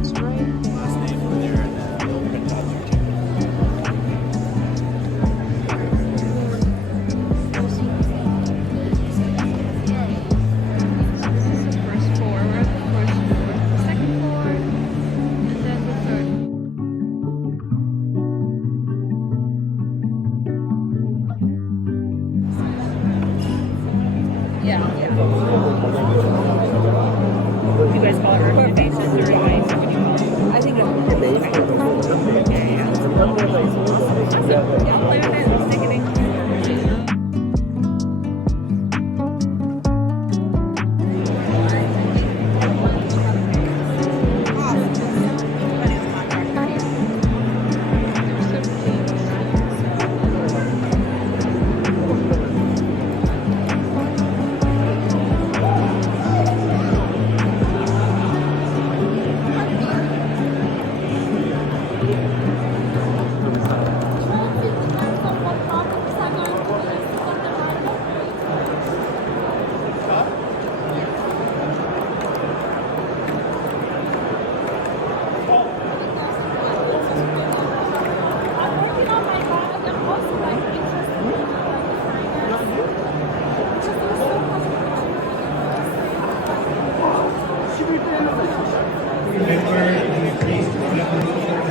it's right there. Last name over there and the open top there too. So this is the first floor. We're at the first floor. The second floor, and then the third. Yeah. You guys call it earth basis or ice? What do you call it? I think it's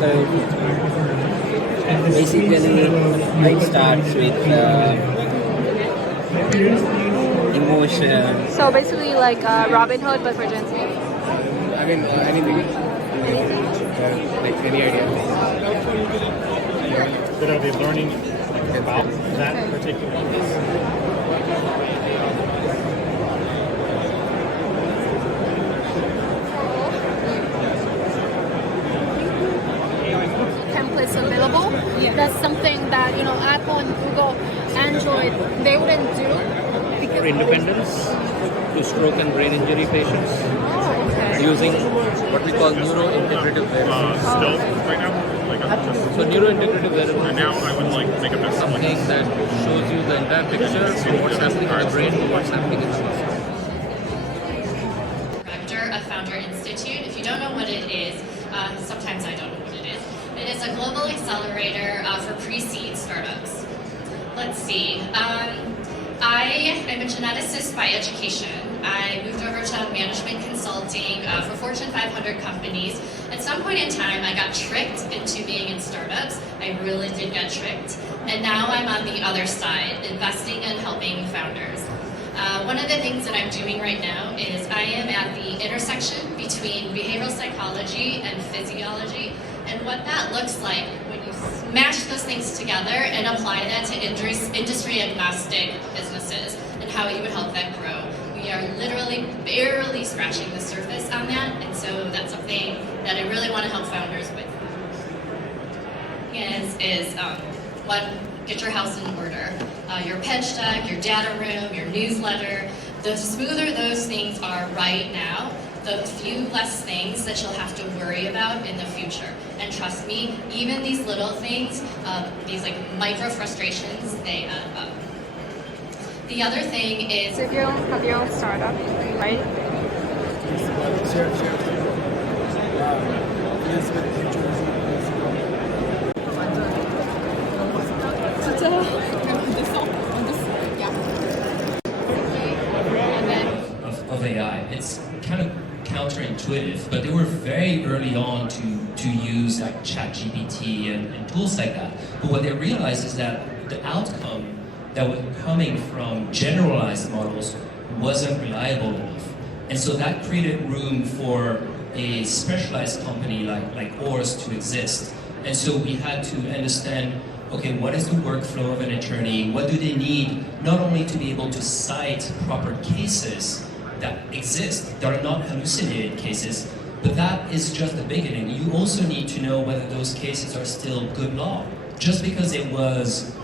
So basically, it starts with emotion. So basically like Robin Hood, but for Gen Z. I mean, anything. Like any idea. That I'll be learning about that particular templates available. That's something that Apple and Google, Android, they wouldn't do. For independence to stroke and brain injury patients Oh, okay. using what we call neurointegrative wearables. still right now. Like I'm just So neurointegrative wearables right now, I would like make a is best something that shows you the entire picture of what's happening in the brain and what's happening in the muscle. Director of Founder Institute. If you don't know what it is, sometimes I don't know what it is. It is a global accelerator for pre-seed startups. Let's see. I am a geneticist by education. I moved over to management consulting for Fortune 500 companies. At some point in time, I got tricked into being in startups. I really did get tricked. And now I'm on the other side, investing and helping founders. One of the things that I'm doing right now is I am at the intersection between behavioral psychology and physiology, and what that looks like when you smash those things together and apply that to industry agnostic businesses and how you would help them grow. We are literally barely scratching the surface on that, and so that's something that I really want to help founders with. One, get your house in order. Your pitch deck, your data room, your newsletter. The smoother those things are right now, the few less things that you'll have to worry about in the future. And trust me, even these little things, these like micro frustrations, they add up. The other thing is, So if you have your own startup, right? Of AI. It's kind of counterintuitive, but they were very early on to use like ChatGPT and tools like that. But what they realized is that the outcome that was coming from generalized models wasn't reliable enough. And so that created room for a specialized company like ours to exist. And so we had to understand, okay, what is the workflow of an attorney? What do they need not only to be able to cite proper cases that exist, that are not hallucinated cases, but that is just the beginning. You also need to know whether those cases are still good law. Just because it was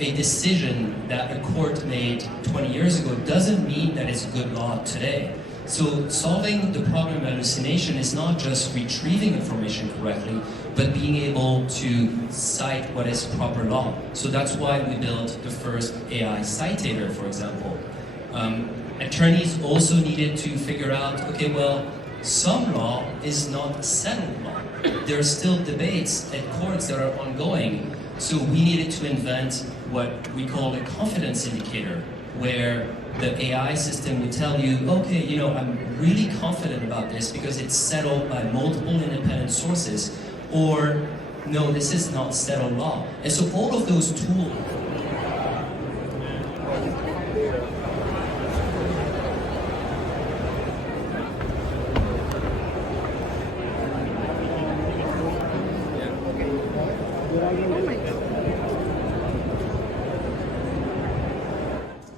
a decision that a court made 20 years ago doesn't mean that it's good law today. So solving the problem of hallucination is not just retrieving information correctly, but being able to cite what is proper law. So that's why we built the first AI citator, for example. Attorneys also needed to figure out, okay, well, some law is not settled law. There are still debates at courts that are ongoing. So we needed to invent what we call a confidence indicator, where the AI system would tell you, okay, you know, I'm really confident about this because it's settled by multiple independent sources, or no, this is not settled law. And so all of those tools.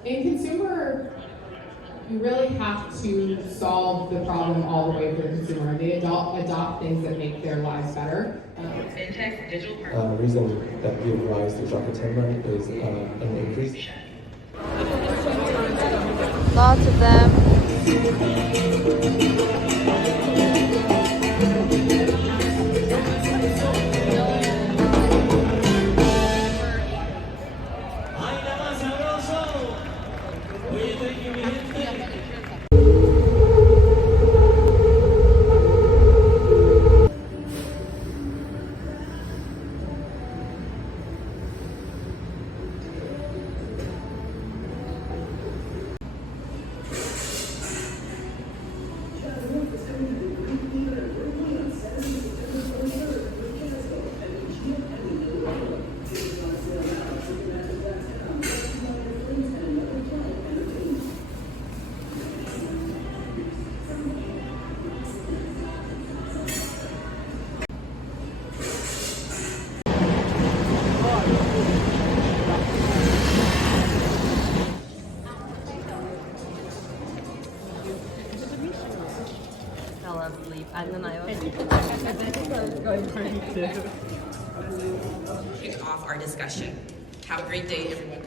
In consumer, you really have to solve the problem all the way for the consumer. They adopt things that make their lives better. Fintech, digital The reason that gives rise to shock attainment is an increase. Lots of them. Kick off our discussion. Have a great day, everyone.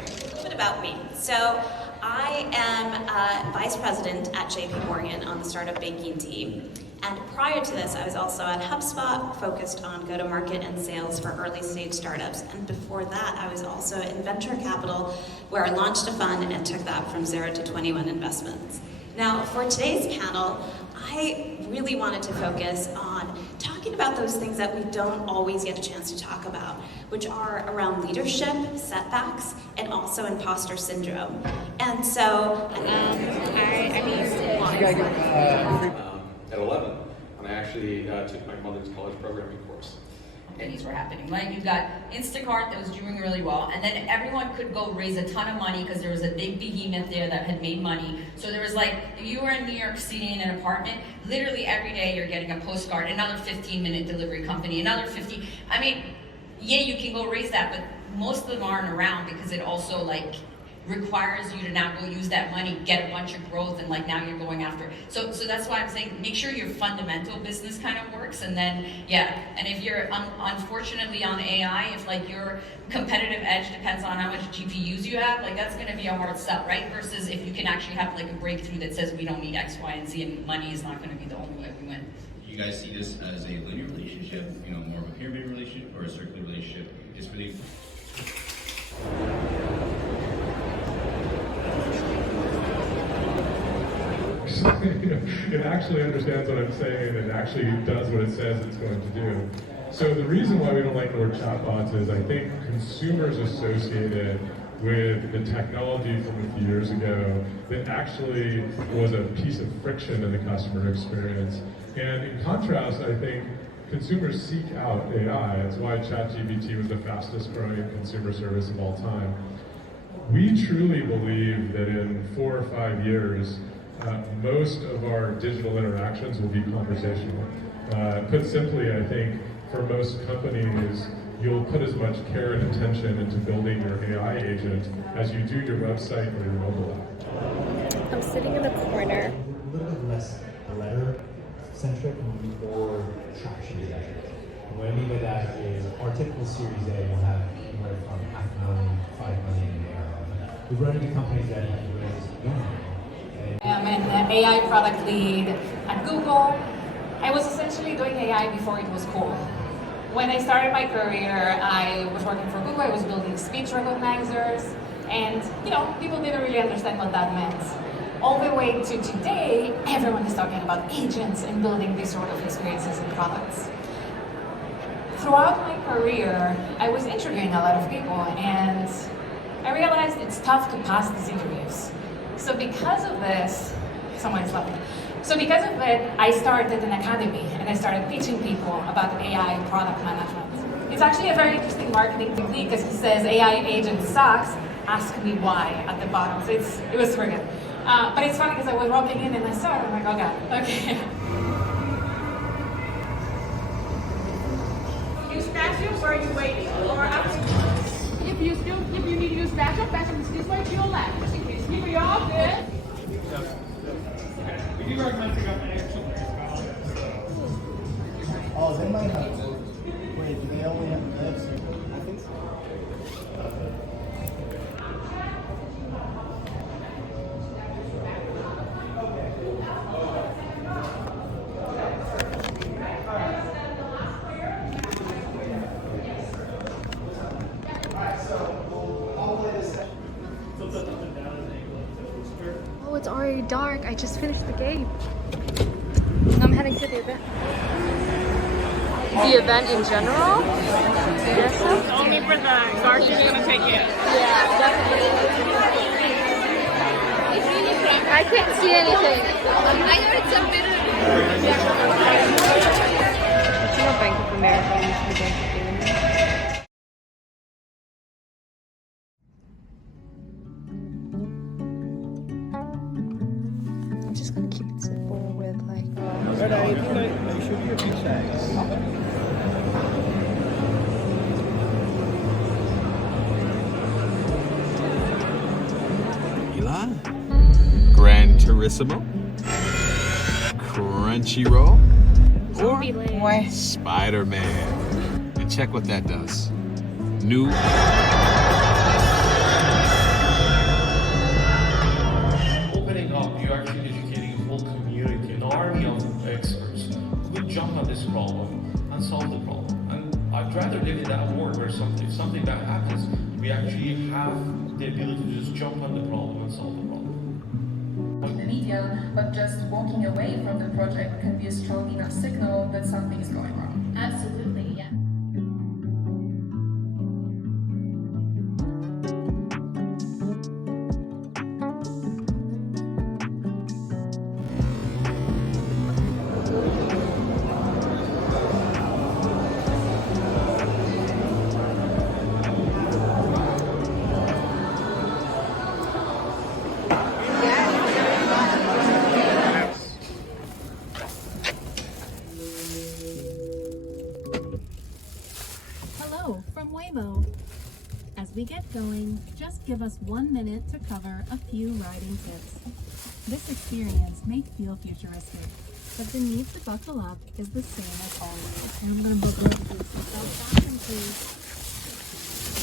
A little bit about me. So I am Vice President at JP Morgan on the startup banking team. And prior to this, I was also at HubSpot, focused on go-to-market and sales for early-stage startups. And before that, I was also in venture capital, where I launched a fund and took that from 0 to 21 investments. Now, for today's panel, I really wanted to focus on talking about those things that we don't always get a chance to talk about, which are around leadership, setbacks, and also imposter syndrome. And so, at 11, and I actually took my mother's college programming course. Companies were happening, right? You got Instacart that was doing really well, and then everyone could go raise a ton of money because there was a big behemoth there that had made money. So there was like, if you were in New York City in an apartment, literally every day you're getting a postcard, another 15-minute delivery company, another 50. I mean, yeah, you can go raise that, but most of them aren't around because it also like requires you to now go use that money, get a bunch of growth, and like now you're going after. So that's why I'm saying make sure your fundamental business kind of works, and then yeah. And if you're unfortunately on AI, if like your competitive edge depends on how much GPUs you have, like that's going to be a hard sell, right? Versus if you can actually have like a breakthrough that says we don't need X, Y, and Z, and money is not going to be the only way we win. You guys see this as a linear relationship, you know, more of a pyramid relationship, or a circular relationship? It's really. It actually understands what I'm saying, and it actually does what it says it's going to do. So the reason why we don't like the word chatbots is I think consumers associate it with the technology from a few years ago that actually was a piece of friction in the customer experience. And in contrast, I think consumers seek out AI. That's why ChatGPT was the fastest growing consumer service of all time. We truly believe that in 4 or 5 years, most of our digital interactions will be conversational. Put simply, I think for most companies, you'll put as much care and attention into building your AI agent as you do your website or your mobile app. I'm sitting in the corner. A little bit less letter-centric and more traction-centric. What I mean by that is our typical Series A will have anywhere from $500,000, $5 million in ARR. We've run into companies that even raise $1 million. I'm an AI product lead at Google. I was essentially doing AI before it was cool. When I started my career, I was working for Google. I was building speech recognizers, And, you know, people didn't really understand what that meant. All the way to today, everyone is talking about agents and building these sort of experiences and products. Throughout my career, I was interviewing a lot of people, and I realized it's tough to pass these interviews. So because of this, someone's laughing. So because of it, I started an academy, and I started teaching people about AI and product management. It's actually a very interesting marketing technique, because he says AI agent sucks, ask me why at the bottom. So it was super good. But it's funny because I was walking in and I saw it, I'm like, oh god, okay. Use spatula or are you waiting? Or if you need to use spatula is this way to your left. Just in case. People, you're all good. We do recommend picking up an extra. Oh, they might have. Wait, do they only have this? I think so. Oh, it's already dark. I just finished the game. I'm heading to the event. The event in general? Yes. Only for the guards you're gonna take it. Yeah, definitely. I can't see anything. I know it's a bit of... It's not Bank of America. It used to be Bank of England. I'm just gonna keep it simple with like... Gran Turismo, Crunchyroll, or Spider-Man. And check what that does. New. Opening up, you're actually educating a whole community, an army of experts who would jump on this problem and solve the problem. And I'd rather live in that world where if something bad happens, we actually have the ability to just jump on the problem and solve the problem. In the media, but just walking away from the project can be a strong enough signal that something is going wrong. Absolutely, yeah. Hello from Waymo. As we get going, just give us 1 minute to cover a few riding tips. This experience may feel futuristic, but the need to buckle up is the same as always. And I'm going to buckle up to fasten, please.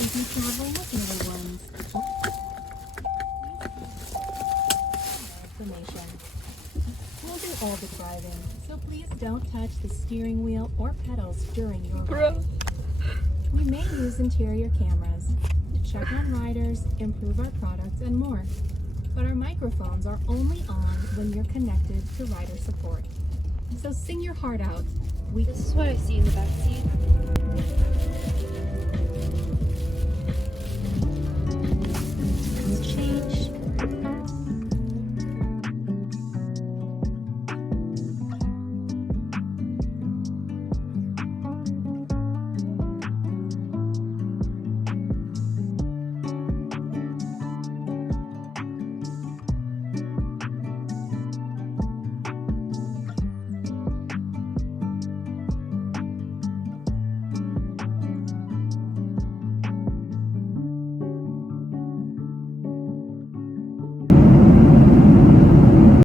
If you travel with little ones, information. We'll do all the driving, so please don't touch the steering wheel or pedals during your ride. We may use interior cameras to check on riders, improve our products, and more. But our microphones are only on when you're connected to rider support. So sing your heart out. This is what I see in the back seat.